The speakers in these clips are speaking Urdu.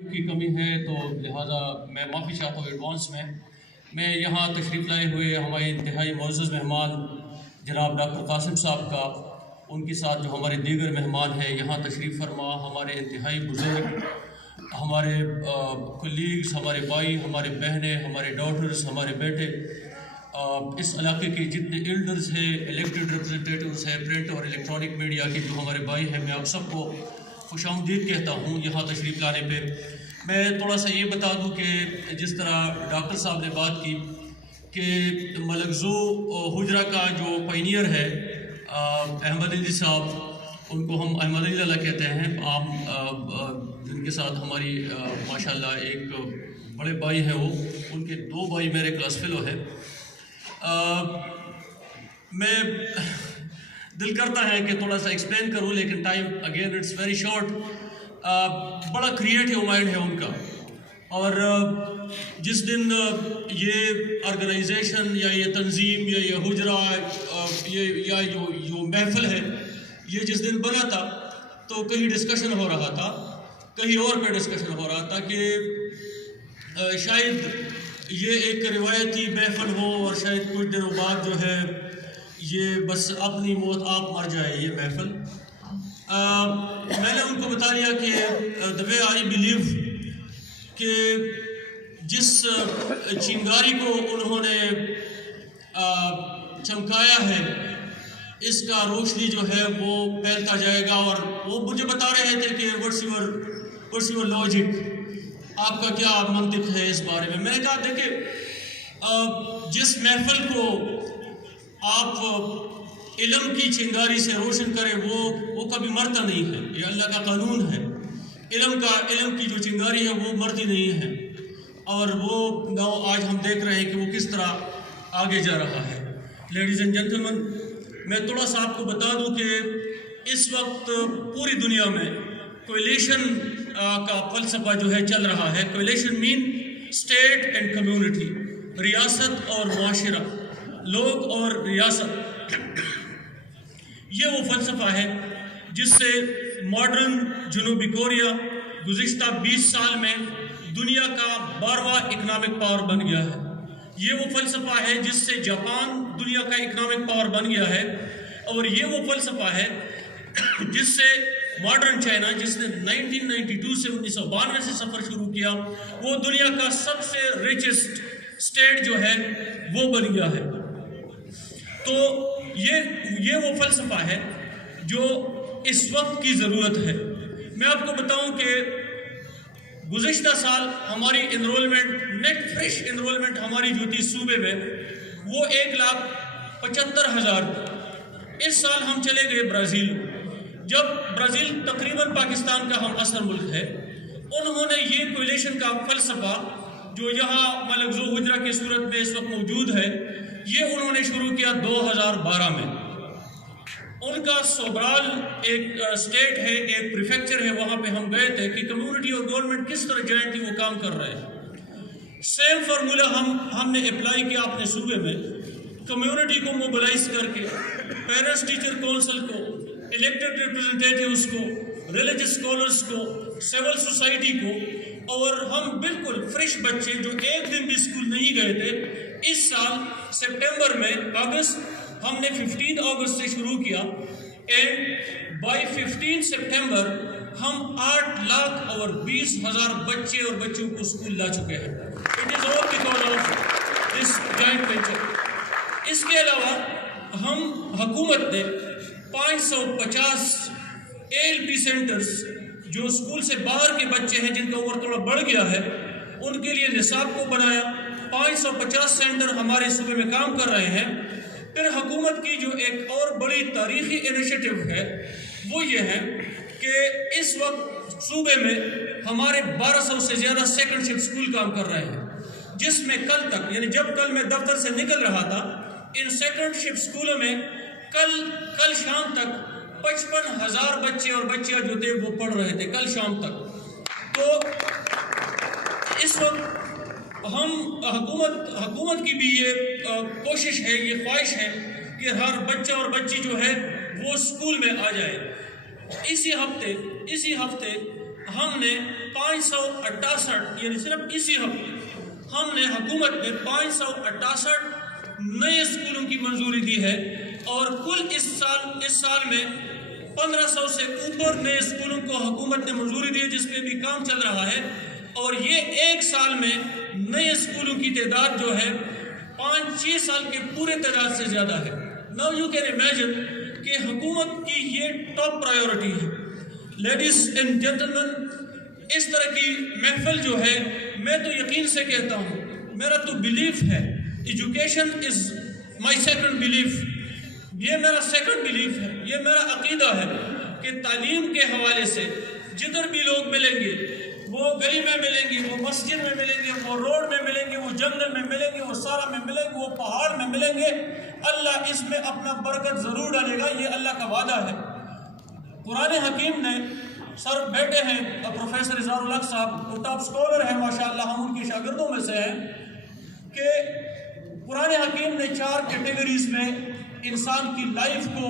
کی کمی ہے تو لہٰذا میں معافی چاہتا ہوں ایڈوانس میں یہاں تشریف لائے ہوئے ہمارے انتہائی معزز مہمان جناب ڈاکٹر قاسم صاحب کا، ان کے ساتھ جو ہمارے دیگر مہمان ہیں یہاں تشریف فرما، ہمارے انتہائی بزرگ، ہمارے کولیگز، ہمارے بھائی، ہمارے بہنیں، ہمارے ڈاٹرز، ہمارے بیٹے، اس علاقے کے جتنے ایلڈرز ہیں، الیکٹڈ ریپرزنٹیٹیوز ہیں، پرنٹ اور الیکٹرانک میڈیا کے جو ہمارے بھائی ہیں، میں آپ سب کو خوش آمدید کہتا ہوں یہاں تشریف لانے پہ۔ میں تھوڑا سا یہ بتا دوں کہ جس طرح ڈاکٹر صاحب نے بات کی کہ ملکزو حجرہ کا جو پائنیئر ہے احمد علی صاحب، ان کو ہم احمد علی اللہ کہتے ہیں، عام جن کے ساتھ ہماری ماشاءاللہ ایک بڑے بھائی ہیں، وہ ان کے دو بھائی میرے کلاس فیلو ہے۔ میں دل کرتا ہے کہ تھوڑا سا ایکسپلین کروں، لیکن time again it's very short. بڑا کریٹیو مائنڈ ہے ان کا، اور جس دن یہ آرگنائزیشن یا یہ تنظیم یا یہ حجرہ یا جو محفل ہے، یہ جس دن بنا تھا تو کہیں ڈسکشن ہو رہا تھا، کہیں اور پہ ڈسکشن ہو رہا تھا کہ شاید یہ ایک روایتی محفل ہو اور شاید کچھ دنوں بعد جو ہے یہ بس اپنی موت آپ مر جائے یہ محفل۔ میں نے ان کو بتا دیا کہ the way I believe کہ جس چنگاری کو انہوں نے چمکایا ہے، اس کا روشنی جو ہے وہ پھیلتا جائے گا، اور وہ مجھے بتا رہے تھے کہ what's your logic، آپ کا کیا منطق ہے اس بارے میں۔ میں نے کہا دیکھیں، جس محفل کو آپ علم کی چنگاری سے روشن کریں وہ کبھی مرتا نہیں ہے، یہ اللہ کا قانون ہے۔ علم کی جو چنگاری ہے وہ مرتی نہیں ہے، اور وہ آج ہم دیکھ رہے ہیں کہ وہ کس طرح آگے جا رہا ہے۔ لیڈیز اینڈ جنٹلمن، میں تھوڑا سا آپ کو بتا دوں کہ اس وقت پوری دنیا میں کولیشن کا فلسفہ جو ہے چل رہا ہے۔ کولیشن مین اسٹیٹ اینڈ کمیونٹی، ریاست اور معاشرہ، لوگ اور ریاست، یہ وہ فلسفہ ہے جس سے ماڈرن جنوبی کوریا گزشتہ 20 سال میں دنیا کا 12واں اکنامک پاور بن گیا ہے۔ یہ وہ فلسفہ ہے جس سے جاپان دنیا کا اکنامک پاور بن گیا ہے، اور یہ وہ فلسفہ ہے جس سے ماڈرن چائنا، جس نے 1992 سے 1992 سے سفر شروع کیا، وہ دنیا کا سب سے ریچسٹ اسٹیٹ جو ہے وہ بن گیا ہے۔ تو یہ وہ فلسفہ ہے جو اس وقت کی ضرورت ہے۔ میں آپ کو بتاؤں کہ گزشتہ سال ہماری انرولمنٹ، نیٹ فریش انرولمنٹ ہماری جو تھی صوبے میں، وہ 1,75,000 تھی۔ اس سال ہم چلے گئے برازیل۔ جب برازیل تقریباً پاکستان کا ہم عصر ملک ہے، انہوں نے یہ کولیشن کا فلسفہ جو یہاں ملکزو حجرہ کی صورت میں اس وقت موجود ہے، یہ انہوں نے شروع کیا 2012 میں۔ ان کا سوبرال ایک اسٹیٹ ہے، ایک پریفیکچر ہے، وہاں پہ ہم گئے تھے کہ کمیونٹی اور گورنمنٹ کس طرح جوائنٹلی وہ کام کر رہے ہیں۔ سیم فارمولہ ہم نے اپلائی کیا اپنے صوبے میں، کمیونٹی کو موبلائز کر کے، پیرنٹس ٹیچر کونسل کو، الیکٹڈ ریپرزنٹیٹیوز کو، ریلیجس اسکالرس کو، سول سوسائٹی کو، اور ہم بالکل فریش بچے جو ایک دن بھی اسکول نہیں گئے تھے، اس سال سپٹمبر میں ہم نے 15 اگست سے شروع کیا، اینڈ بائی 15 سپٹمبر ہم 8,20,000 بچے اور بچوں کو اسکول لا چکے ہیں۔ It is all because of this joint venture. اس کے علاوہ ہم حکومت نے 550 ALP سینٹرز جو اسکول سے باہر کے بچے ہیں جن کا عمر تھوڑا بڑھ گیا ہے، ان کے لیے نصاب کو بنایا۔ 550 سینٹر ہمارے صوبے میں کام کر رہے ہیں۔ پھر حکومت کی جو ایک اور بڑی تاریخی انیشیٹو ہے وہ یہ ہے کہ اس وقت صوبے میں ہمارے 1200 سے زیادہ سیکنڈ شپ اسکول کام کر رہے ہیں، جس میں کل تک، یعنی جب کل میں دفتر سے نکل رہا تھا، ان سیکنڈ شپ اسکولوں میں کل شام تک 55,000 بچے اور بچیاں جو تھے وہ پڑھ رہے تھے کل شام تک۔ تو اس وقت ہم حکومت کی بھی یہ کوشش ہے، یہ خواہش ہے کہ ہر بچہ اور بچی جو ہے وہ اسکول میں آ جائے۔ اسی ہفتے ہم نے 568 یعنی صرف اسی ہفتے ہم نے حکومت نے 568 نئے اسکولوں کی منظوری دی ہے، اور کل اس سال میں 1500 سے اوپر نئے اسکولوں کو حکومت نے منظوری دی ہے، جس پہ بھی کام چل رہا ہے۔ اور یہ ایک سال میں نئے اسکولوں کی تعداد جو ہے 5-6 سال کے پورے تعداد سے زیادہ ہے۔ Now you can imagine کہ حکومت کی یہ ٹاپ پرائیورٹی ہے۔ لیڈیز اینڈ جینٹلمین، اس طرح کی محفل جو ہے، میں تو یقین سے کہتا ہوں، میرا تو بلیف ہے، education is my second belief, یہ میرا سیکنڈ بلیف ہے، یہ میرا عقیدہ ہے کہ تعلیم کے حوالے سے جدھر بھی لوگ ملیں گے، وہ گلی میں ملیں گے، وہ مسجد میں ملیں گے، وہ روڈ میں ملیں گے، وہ جنگل میں ملیں گے، وہ سارا میں ملیں گے، وہ پہاڑ میں ملیں گے، اللہ اس میں اپنا برکت ضرور ڈالے گا، یہ اللہ کا وعدہ ہے۔ قرآن حکیم نے سر بیٹے ہیں پروفیسر اظہار الحق صاحب، وہ ٹاپ سکولر ہیں ماشاءاللہ، ہم ان کے شاگردوں میں سے ہیں، کہ قرآن حکیم نے 4 کیٹیگریز میں انسان کی لائف کو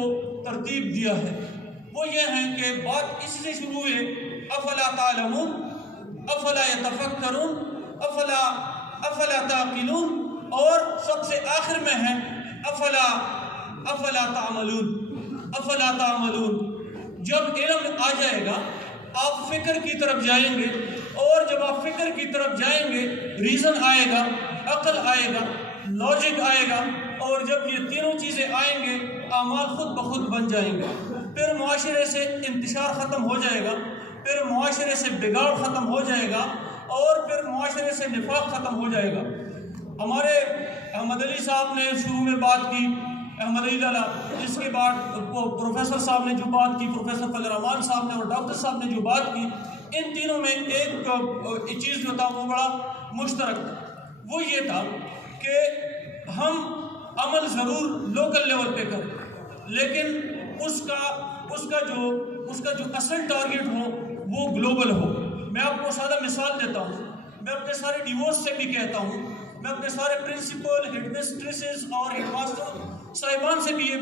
ترتیب دیا ہے۔ وہ یہ ہیں کہ بات اسی سے شروع ہوئے، افلا تعلمون، افلا یتفکرون، افلا تعقلون، اور سب سے آخر میں ہے افلا تعملون۔ جب علم آ جائے گا آپ فکر کی طرف جائیں گے، اور جب آپ فکر کی طرف جائیں گے ریزن آئے گا، عقل آئے گا، لاجک آئے گا، اور جب یہ تینوں چیزیں آئیں گے اعمال خود بخود بن جائیں گے۔ پھر معاشرے سے انتشار ختم ہو جائے گا، پھر معاشرے سے بگاڑ ختم ہو جائے گا، اور پھر معاشرے سے نفاق ختم ہو جائے گا۔ ہمارے احمد علی صاحب نے شروع میں بات کی، احمد علی لالا، اس کے بعد پروفیسر صاحب نے جو بات کی، پروفیسر فضل الرحمان صاحب نے، اور ڈاکٹر صاحب نے جو بات کی، ان تینوں میں ایک چیز جو تھا وہ بڑا مشترک تھا، وہ یہ تھا کہ ہم عمل ضرور لوکل لیول پہ کریں، لیکن اس کا جو اصل ٹارگیٹ ہو وہ گلوبل ہو۔ میں آپ کو سادہ مثال دیتا ہوں، میں اپنے سارے ڈیوورس سے بھی کہتا ہوں، میں اپنے سارے پرنسپل، ہیڈ مسٹریسز اور ہیڈ ماسٹر صاحبان سے بھی یہ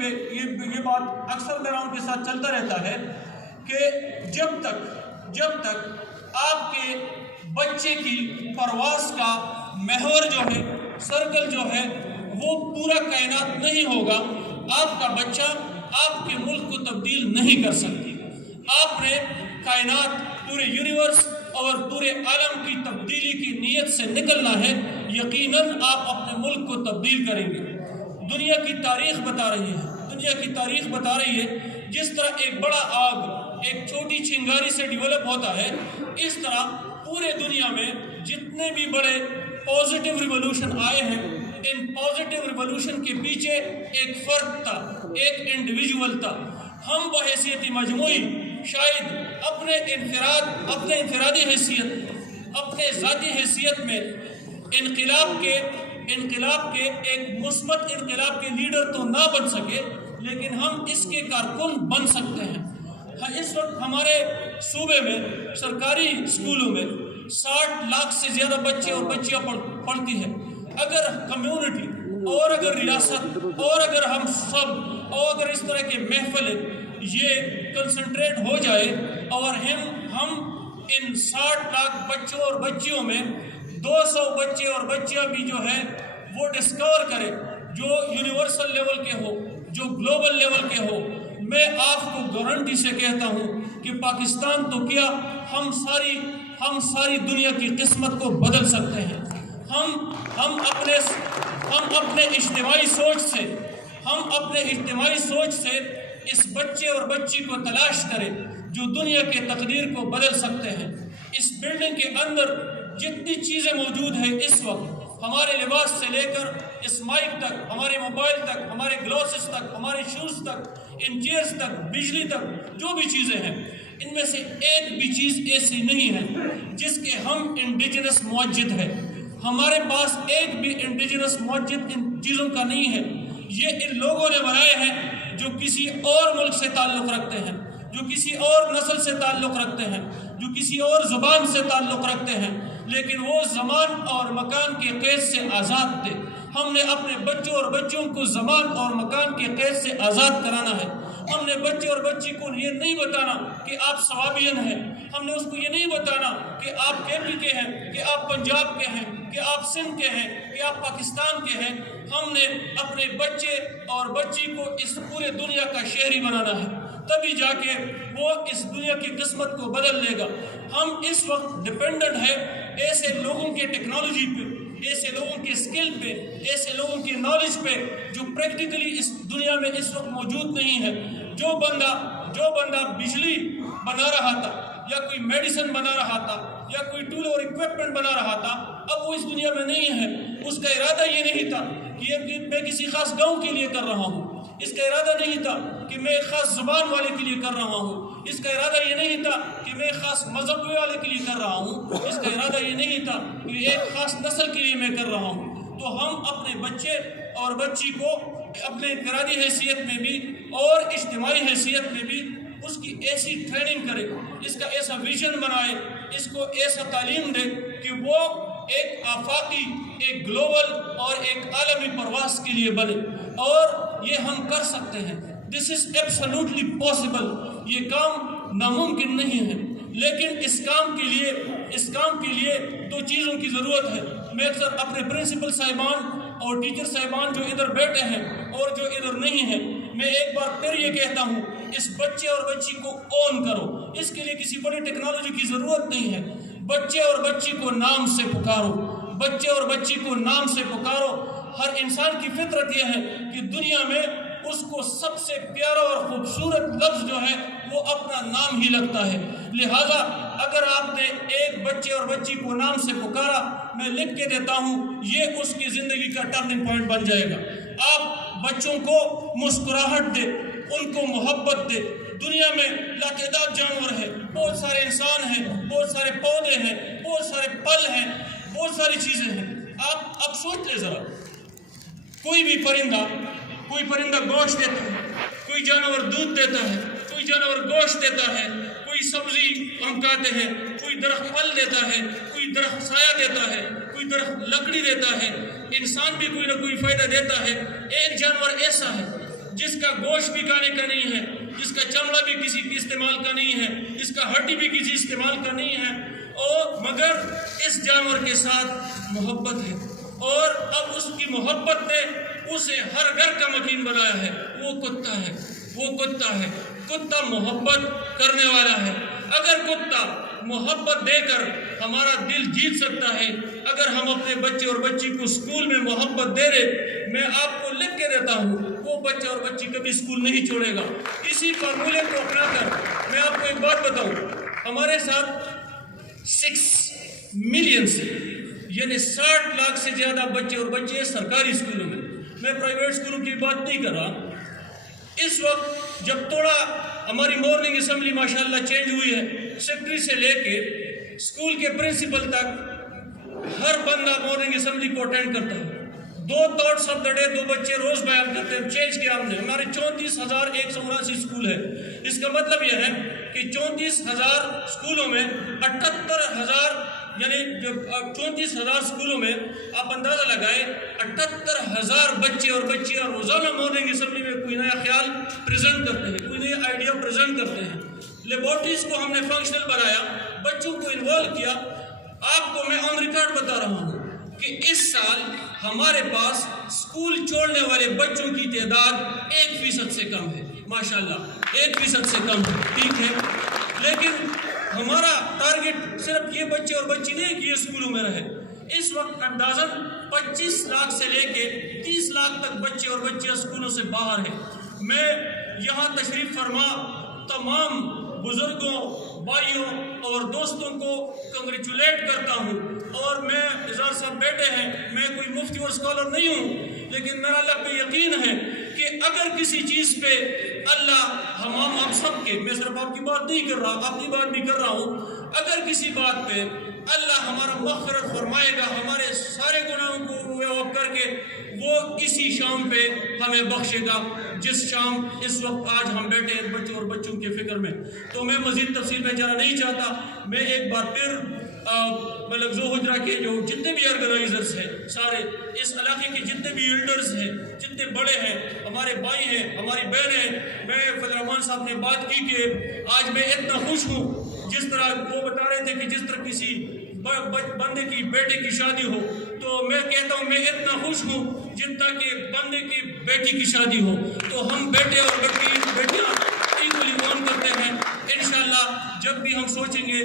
بات اکثر میرا ان کے ساتھ چلتا رہتا ہے کہ جب تک آپ کے بچے کی پرواز کا محور جو ہے، سرکل جو ہے، وہ پورا کائنات نہیں ہوگا، آپ کا بچہ آپ کے ملک کو تبدیل نہیں کر سکتی۔ آپ نے کائنات، پورے یونیورس اور پورے عالم کی تبدیلی کی نیت سے نکلنا ہے، یقیناً آپ اپنے ملک کو تبدیل کریں گے۔ دنیا کی تاریخ بتا رہی ہے جس طرح ایک بڑا آگ ایک چھوٹی چنگاری سے ڈیولپ ہوتا ہے، اس طرح پورے دنیا میں جتنے بھی بڑے پازیٹیو ریولوشن آئے ہیں، ان پازیٹیو ریولوشن کے پیچھے ایک فرد تھا، ایک انڈیویجول تھا۔ ہم بحیثیت مجموعی شاید اپنے انفرادی حیثیت، اپنے ذاتی حیثیت میں انقلاب کے ایک مثبت انقلاب کے لیڈر تو نہ بن سکے، لیکن ہم اس کے کارکن بن سکتے ہیں۔ اس وقت ہمارے صوبے میں سرکاری اسکولوں میں 60 لاکھ سے زیادہ بچے اور بچیاں پڑھتی ہیں۔ اگر کمیونٹی اور اگر ریاست اور اگر ہم سب اور اگر اس طرح کے محفل یہ کنسنٹریٹ ہو جائے، اور ہم ان 60 لاکھ بچوں اور بچیوں میں 200 بچے اور بچیاں بھی جو ہے وہ ڈسکور کریں جو یونیورسل لیول کے ہو، جو گلوبل لیول کے ہو، میں آپ کو گارنٹی سے کہتا ہوں کہ پاکستان تو کیا، ہم ساری دنیا کی قسمت کو بدل سکتے ہیں۔ ہم اپنے اجتماعی سوچ سے اس بچے اور بچی کو تلاش کریں جو دنیا کے تقدیر کو بدل سکتے ہیں۔ اس بلڈنگ کے اندر جتنی چیزیں موجود ہیں اس وقت، ہمارے لباس سے لے کر اس مائک تک، ہمارے موبائل تک، ہمارے گلاسز تک، ہمارے شوز تک، ان چیئرز تک، بجلی تک، جو بھی چیزیں ہیں، ان میں سے ایک بھی چیز ایسی نہیں ہے جس کے ہم انڈیجنس موجد ہیں۔ ہمارے پاس ایک بھی انڈیجنس موجد ان چیزوں کا نہیں ہے۔ یہ ان لوگوں نے بنائے ہیں جو کسی اور ملک سے تعلق رکھتے ہیں، جو کسی اور نسل سے تعلق رکھتے ہیں، جو کسی اور زبان سے تعلق رکھتے ہیں، لیکن وہ زمان اور مکان کے قید سے آزاد تھے۔ ہم نے اپنے بچوں اور بچیوں کو زمان اور مکان کے قید سے آزاد کرانا ہے۔ ہم نے بچے اور بچی کو یہ نہیں بتانا کہ آپ سوابین ہیں، ہم نے اس کو یہ نہیں بتانا کہ آپ کے پی کے ہیں، کہ آپ پنجاب کے ہیں، کہ آپ سندھ کے ہیں، کہ آپ پاکستان کے ہیں۔ ہم نے اپنے بچے اور بچی کو اس پورے دنیا کا شہری بنانا ہے، تبھی جا کے وہ اس دنیا کی قسمت کو بدل لے گا۔ ہم اس وقت ڈیپینڈنٹ ہے ایسے لوگوں کے ٹیکنالوجی پہ، ایسے لوگوں کے اسکل پہ، ایسے لوگوں کی نالج پہ جو پریکٹیکلی اس دنیا میں اس وقت موجود نہیں ہے۔ جو بندہ بجلی بنا رہا تھا یا کوئی میڈیسن بنا رہا تھا یا کوئی ٹول اور اکوپمنٹ بنا رہا تھا، اب وہ اس دنیا میں نہیں ہے۔ اس کا ارادہ یہ نہیں تھا کہ میں کسی خاص گاؤں کے لیے کر رہا ہوں، اس کا ارادہ نہیں تھا کہ میں ایک خاص زبان والے کے لیے کر رہا ہوں، اس کا ارادہ یہ نہیں تھا کہ میں ایک خاص مذہب والے کے لیے کر رہا ہوں، اس کا ارادہ یہ نہیں تھا کہ ایک خاص نسل کے لیے میں کر رہا ہوں۔ تو ہم اپنے بچے اور بچی کو اپنے انفرادی حیثیت میں بھی اور اجتماعی حیثیت میں بھی اس کی ایسی ٹریننگ کرے، اس کا ایسا ویژن بنائے، اس کو ایسا تعلیم دے کہ وہ ایک آفاقی، ایک گلوبل اور ایک عالمی پرواز کے لیے بنے۔ اور یہ ہم کر سکتے ہیں، دس از ایبسلیوٹلی پاسبل۔ یہ کام ناممکن نہیں ہے، لیکن اس کام کے لیے دو چیزوں کی ضرورت ہے۔ میں اکثر اپنے پرنسپل صاحبان اور ٹیچر صاحبان جو ادھر بیٹھے ہیں اور جو ادھر نہیں ہیں، میں ایک بار پھر یہ کہتا ہوں، اس بچے اور بچی کو اون کرو۔ اس کے لیے کسی بڑی ٹیکنالوجی کی ضرورت نہیں ہے۔ بچے اور بچی کو نام سے پکارو، بچے اور بچی کو نام سے پکارو۔ ہر انسان کی فطرت یہ ہے کہ دنیا میں اس کو سب سے پیارا اور خوبصورت لفظ جو ہے وہ اپنا نام ہی لگتا ہے۔ لہذا اگر آپ نے ایک بچے اور بچی کو نام سے پکارا، میں لکھ کے دیتا ہوں، یہ اس کی زندگی کا ٹرننگ پوائنٹ بن جائے گا۔ آپ بچوں کو مسکراہٹ دے، ان کو محبت دے۔ دنیا میں لاتعداد جانور ہیں، بہت سارے انسان ہیں، بہت سارے پودے ہیں، بہت سارے پھل ہیں، بہت ساری چیزیں ہیں۔ آپ سوچ لیں ذرا، کوئی پرندہ گوشت دیتا ہے، کوئی جانور دودھ دیتا ہے، کوئی جانور گوشت دیتا ہے، کوئی سبزی ہم کھاتے ہیں، کوئی درخت پھل دیتا ہے، کوئی درخت سایہ دیتا ہے، کوئی درخت لکڑی دیتا ہے، انسان بھی کوئی نہ کوئی فائدہ دیتا ہے۔ ایک جانور ایسا ہے جس کا گوشت بھی کھانے کا نہیں ہے، جس کا چمڑا بھی کسی کے استعمال کا نہیں ہے، جس کا ہڈی بھی کسی استعمال کا نہیں ہے، اور مگر اس جانور کے ساتھ محبت ہے، اور اب اس کی محبت نے اسے ہر گھر کا مکین بنایا ہے۔ وہ کتا ہے، کتا محبت کرنے والا ہے۔ اگر کتا محبت دے کر ہمارا دل جیت سکتا ہے، اگر ہم اپنے بچے اور بچی کو اسکول میں محبت دے رہے، میں آپ کو لکھ کے دیتا ہوں، وہ بچہ اور بچی کبھی اسکول نہیں چھوڑے گا۔ اسی فارمولے کو اپنا کر میں آپ کو ایک بات بتاؤں، ہمارے ساتھ 6 ملین سے یعنی 60 لاکھ سے زیادہ بچے اور بچے سرکاری اسکولوں میں پرائیویٹ اسکولوں کی بات نہیں کر رہا۔ اس وقت جب تھوڑا ہماری مارننگ اسمبلی ماشاءاللہ چینج ہوئی ہے، سیکرٹری سے لے کے اسکول کے پرنسپل تک ہر بندہ مارننگ اسمبلی کو اٹینڈ کرتا ہے۔ 2 تھاٹس آف دا ڈے 2 بچے روز بیان کرتے ہیں۔ چینج کیا ہم نے، ہمارے 34,179 اسکول ہے۔ اس کا مطلب یہ ہے کہ 34,000 اسکولوں میں 78,000 یعنی 34,000 اسکولوں میں آپ اندازہ لگائیں 78,000 بچے اور بچیاں روزانہ مارننگ اسمبلی میں کوئی نیا خیال پریزنٹ کرتے ہیں، کوئی نیا آئیڈیا پریزنٹ کرتے ہیں۔ لیبارٹریز کو ہم نے فنکشنل بنایا، بچوں کو انوالو کیا۔ آپ کو میں آن ریکارڈ بتا رہا ہوں کہ اس سال ہمارے پاس اسکول چھوڑنے والے بچوں کی تعداد 1% سے کم ہے، ماشاءاللہ 1% سے کم ہے، ٹھیک ہے، لیکن ہمارا ٹارگٹ صرف یہ بچے اور بچی نہیں کہ یہ اسکولوں میں رہے۔ اس وقت اندازاً 25 لاکھ سے لے کے 30 لاکھ تک بچے اور بچیاں اسکولوں سے باہر ہیں۔ میں یہاں تشریف فرما تمام بزرگوں، بھائیوں اور دوستوں کو کنگریچولیٹ کرتا ہوں، اور میں اظہار صاحب بیٹے ہیں، میں کوئی مفتی اور اسکالر نہیں ہوں، لیکن میرا اللہ پہ یقین ہے کہ اگر کسی چیز پہ اللہ ہم آپ سب کے، میں صرف آپ کی بات نہیں کر رہا، اپنی بات بھی کر رہا ہوں، اگر کسی بات پہ اللہ ہمارا مغفرت فرمائے گا، ہمارے سارے گناہوں کو معاف کر کے وہ اسی شام پہ ہمیں بخشے گا، جس شام اس وقت آج ہم بیٹھے ہیں بچوں اور بچوں کے فکر میں۔ تو میں مزید تفصیل میں جانا نہیں چاہتا، میں ایک بار پھر ملک زو حجرہ کے جو جتنے بھی آرگنائزرز ہیں سارے، اس علاقے کے جتنے بھی ایلڈرز ہیں، جتنے بڑے ہیں، ہمارے بھائی ہیں، ہماری بہن ہیں، میں فضل الرحمان صاحب نے بات کی کہ آج میں اتنا خوش ہوں، جس طرح وہ بتا رہے تھے کہ جس طرح کسی بندے کی بیٹے کی شادی ہو، تو میں کہتا ہوں میں اتنا خوش ہوں جتنا کہ بندے کی بیٹی کی شادی ہو، تو ہم بیٹے اور بیٹیاں ایکولی اون کرتے ہیں۔ انشاءاللہ جب بھی ہم سوچیں گے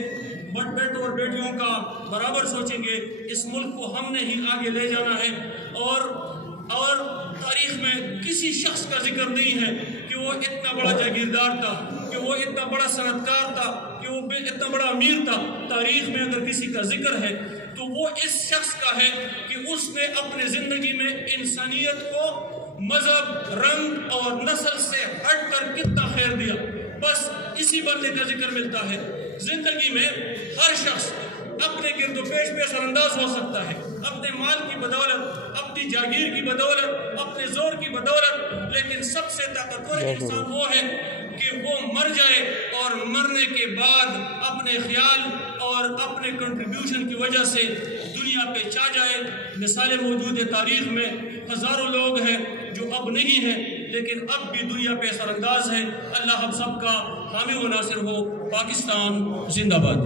بیٹوں اور بیٹیوں کا برابر سوچیں گے، اس ملک کو ہم نے ہی آگے لے جانا ہے، اور تاریخ میں کسی شخص کا ذکر نہیں ہے کہ وہ اتنا بڑا جاگیردار تھا، کہ وہ اتنا بڑا صنعت کار تھا، کہ وہ اتنا بڑا امیر تھا۔ تاریخ میں اگر کسی کا ذکر ہے تو وہ اس شخص کا ہے کہ اس نے اپنے زندگی میں انسانیت کو مذہب، رنگ اور نسل سے ہٹ کر کتنا خیر دیا، بس اسی بندے کا ذکر ملتا ہے۔ زندگی میں ہر شخص اپنے گرد و پیش پہ اثر انداز ہو سکتا ہے، اپنے مال کی بدولت، اپنی جاگیر کی بدولت، اپنے زور کی بدولت، لیکن سب سے طاقتور انسان وہ ہے کہ وہ مر جائے اور مرنے کے بعد اپنے خیال اور اپنے کنٹریبیوشن کی وجہ سے دنیا پہ چھا جائے۔ مثالیں موجود ہیں تاریخ میں، ہزاروں لوگ ہیں جو اب نہیں ہیں لیکن اب بھی دنیا پہ اثر انداز ہے۔ اللہ ہم سب کا حامی و ناصر ہو۔ پاکستان زندہ باد۔